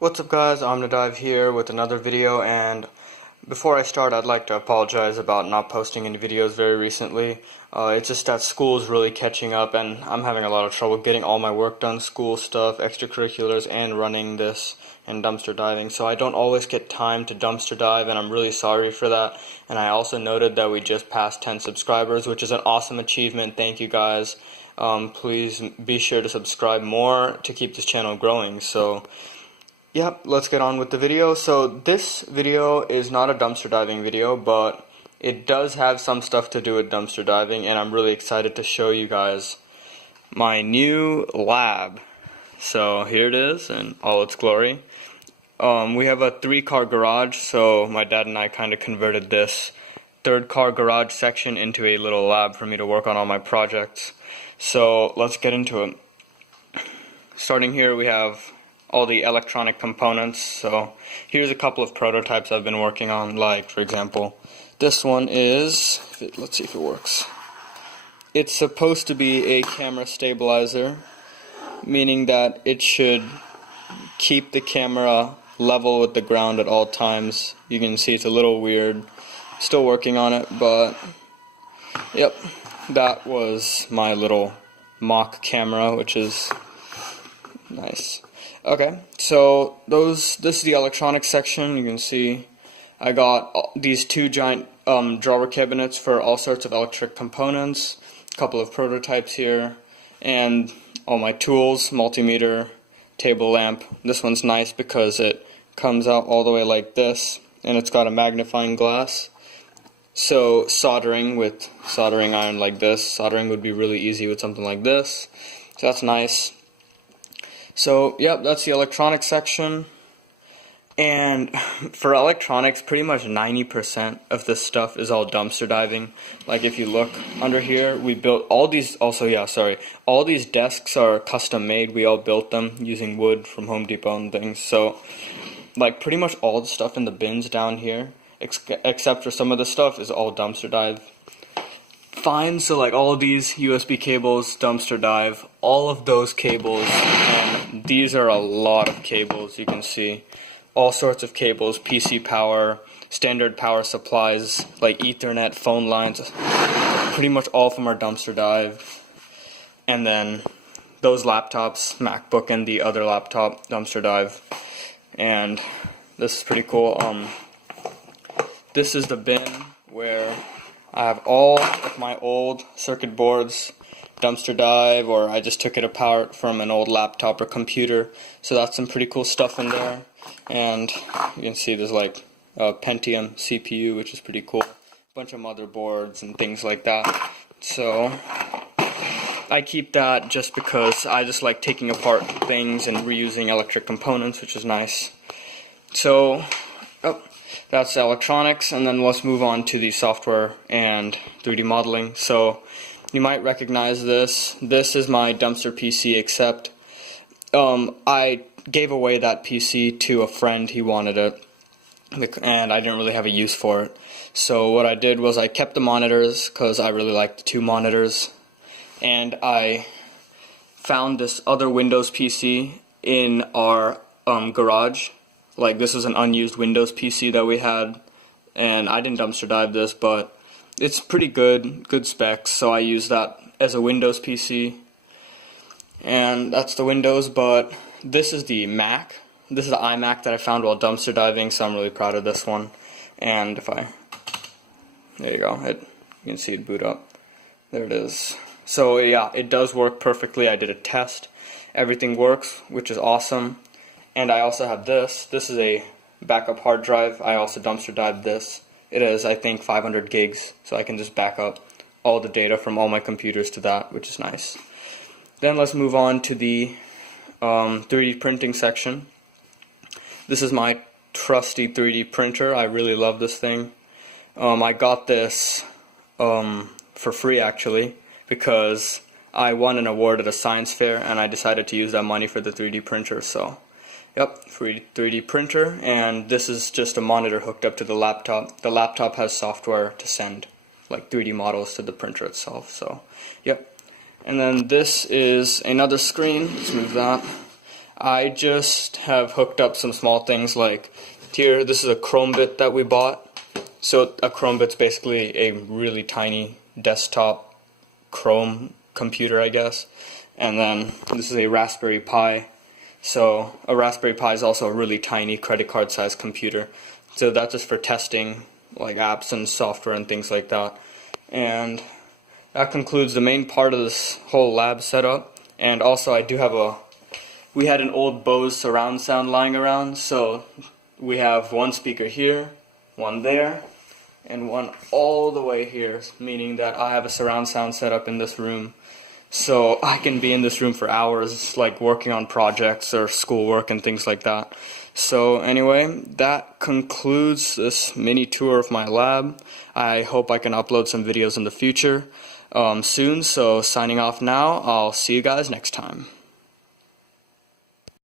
What's up guys, OmniDive here with another video, and before I start I'd like to apologize about not posting any videos very recently. It's just that school is really catching up and I'm having a lot of trouble getting all my work done, school stuff, extracurriculars, and running this and dumpster diving. So I don't always get time to dumpster dive and I'm really sorry for that. And I also noted that we just passed 10 subscribers, which is an awesome achievement. Thank you guys. Please be sure to subscribe more to keep this channel growing. Yep, let's get on with the video. So this video is not a dumpster diving video, but it does have some stuff to do with dumpster diving, and I'm really excited to show you guys my new lab. So here it is in all its glory. We have a 3-car garage, so my dad and I kind of converted this 3rd-car garage section into a little lab for me to work on all my projects. So let's get into it. Starting here, we have all the electronic components. So here's a couple of prototypes I've been working on, like for example this one is, let's see if it works. It's supposed to be a camera stabilizer, meaning that it should keep the camera level with the ground at all times. You can see it's a little weird, still working on it, but yep, that was my little mock camera, which is nice. Okay, so this is the electronics section. You can see I got these 2 giant drawer cabinets for all sorts of electric components, a couple of prototypes here, and all my tools, multimeter, table lamp. This one's nice because it comes out all the way like this, and it's got a magnifying glass. So soldering with soldering iron like this, soldering would be really easy with something like this. So that's nice. So, yep, that's the electronics section, and for electronics, pretty much 90% of this stuff is all dumpster diving. Like, if you look under here, we built all these, all these desks are custom made. We all built them using wood from Home Depot and things. So, like, pretty much all the stuff in the bins down here, except for some of the stuff, is all dumpster dive. Fine, so like all these USB cables, dumpster dive, all of those cables, and these are a lot of cables. You can see all sorts of cables, PC power, standard power supplies like Ethernet, phone lines, pretty much all from our dumpster dive. And then those laptops, MacBook and the other laptop, dumpster dive. And this is pretty cool. This is the bin where I have all of my old circuit boards, dumpster dive, or I just took it apart from an old laptop or computer. So that's some pretty cool stuff in there. And you can see there's like a Pentium CPU, which is pretty cool. A bunch of motherboards and things like that. So I keep that just because I just like taking apart things and reusing electric components, which is nice. So, that's electronics, and then let's move on to the software and 3D modeling. So you might recognize this. This is my dumpster PC, except I gave away that PC to a friend. He wanted it, and I didn't really have a use for it. So what I did was I kept the monitors because I really like the 2 monitors, and I found this other Windows PC in our garage. Like, this is an unused Windows PC that we had, and I didn't dumpster dive this, but it's pretty good specs, so I use that as a Windows PC. And that's the Windows, but this is the Mac. This is the iMac that I found while dumpster diving, so I'm really proud of this one. And there you go, you can see it boot up. There it is. So yeah, it does work perfectly. I did a test. Everything works, which is awesome. And I also have this. This is a backup hard drive. I also dumpster dived this. It is, I think, 500 gigs, so I can just back up all the data from all my computers to that, which is nice. Then let's move on to the 3D printing section. This is my trusty 3D printer. I really love this thing. I got this for free, actually, because I won an award at a science fair, and I decided to use that money for the 3D printer, so yep, free 3D printer, and this is just a monitor hooked up to the laptop. The laptop has software to send like 3D models to the printer itself, so yep. And then this is another screen. Let's move that. I just have hooked up some small things like here, this is a Chrome bit that we bought. So a Chrome bit's basically a really tiny desktop Chrome computer, I guess. And then this is a Raspberry Pi. So a Raspberry Pi is also a really tiny credit card sized computer. So that's just for testing like apps and software and things like that. And that concludes the main part of this whole lab setup. And also I do have we had an old Bose surround sound lying around, so we have one speaker here, one there, and one all the way here, meaning that I have a surround sound set up in this room. So I can be in this room for hours, like working on projects or schoolwork and things like that. So anyway, that concludes this mini tour of my lab. I hope I can upload some videos in the future soon. So signing off now. I'll see you guys next time.